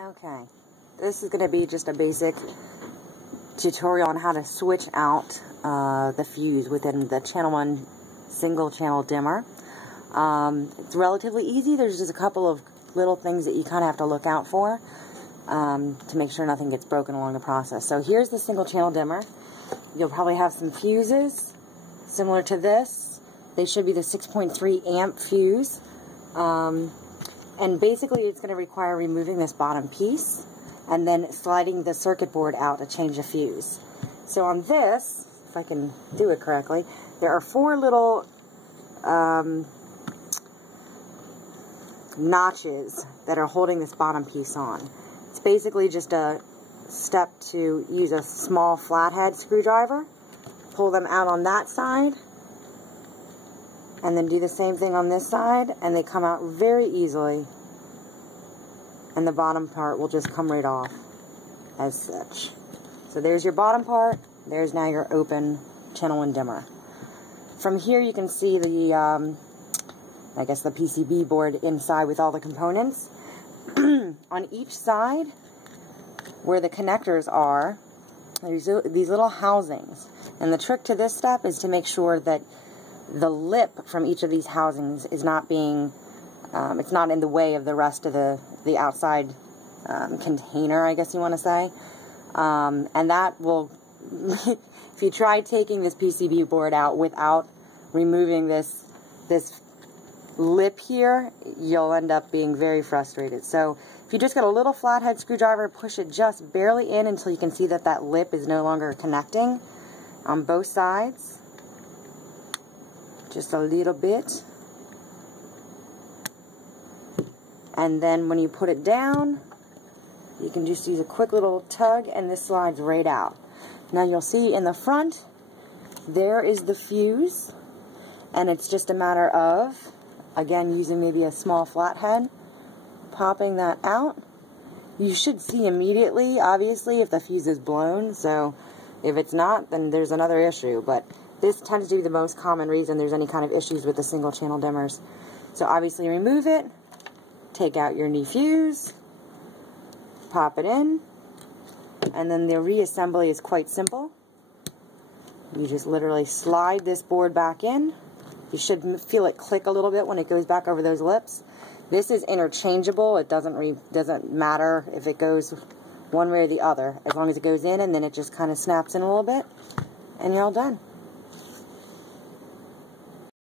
Okay, this is going to be just a basic tutorial on how to switch out the fuse within the channel 1 single channel dimmer. It's relatively easy. There's just a couple of little things that you kind of have to look out for to make sure nothing gets broken along the process. So here's the single channel dimmer. You'll probably have some fuses similar to this. They should be the 6.3 amp fuse. And basically it's going to require removing this bottom piece and then sliding the circuit board out to change the fuse. So on this, if I can do it correctly, there are 4 little notches that are holding this bottom piece on. It's basically just a step to use a small flathead screwdriver, pull them out on that side, and then do the same thing on this side, and they come out very easily, and the bottom part will just come right off as such. So there's your bottom part. There's now your open channel 1 dimmer. From here you can see the I guess the PCB board inside with all the components. On each side where the connectors are, there's these little housings, and the trick to this step is to make sure that the lip from each of these housings is not being, it's not in the way of the rest of the outside container, I guess you want to say. And that will, if you try taking this PCB board out without removing this lip here, you'll end up being very frustrated. So if you just get a little flathead screwdriver, push it just barely in until you can see that that lip is no longer connecting on both sides. Just a little bit. And then when you put it down, you can just use a quick little tug and this slides right out. Now you'll see in the front, there is the fuse, and it's just a matter of, again, using maybe a small flathead, popping that out. You should see immediately, obviously, if the fuse is blown, so if it's not, then there's another issue, but this tends to be the most common reason there's any kind of issues with the single channel dimmers. So obviously remove it, take out your new fuse, pop it in, and then the reassembly is quite simple. You just literally slide this board back in. You should feel it click a little bit when it goes back over those lips. This is interchangeable. It doesn't matter if it goes one way or the other, as long as it goes in and then it just kind of snaps in a little bit, and you're all done.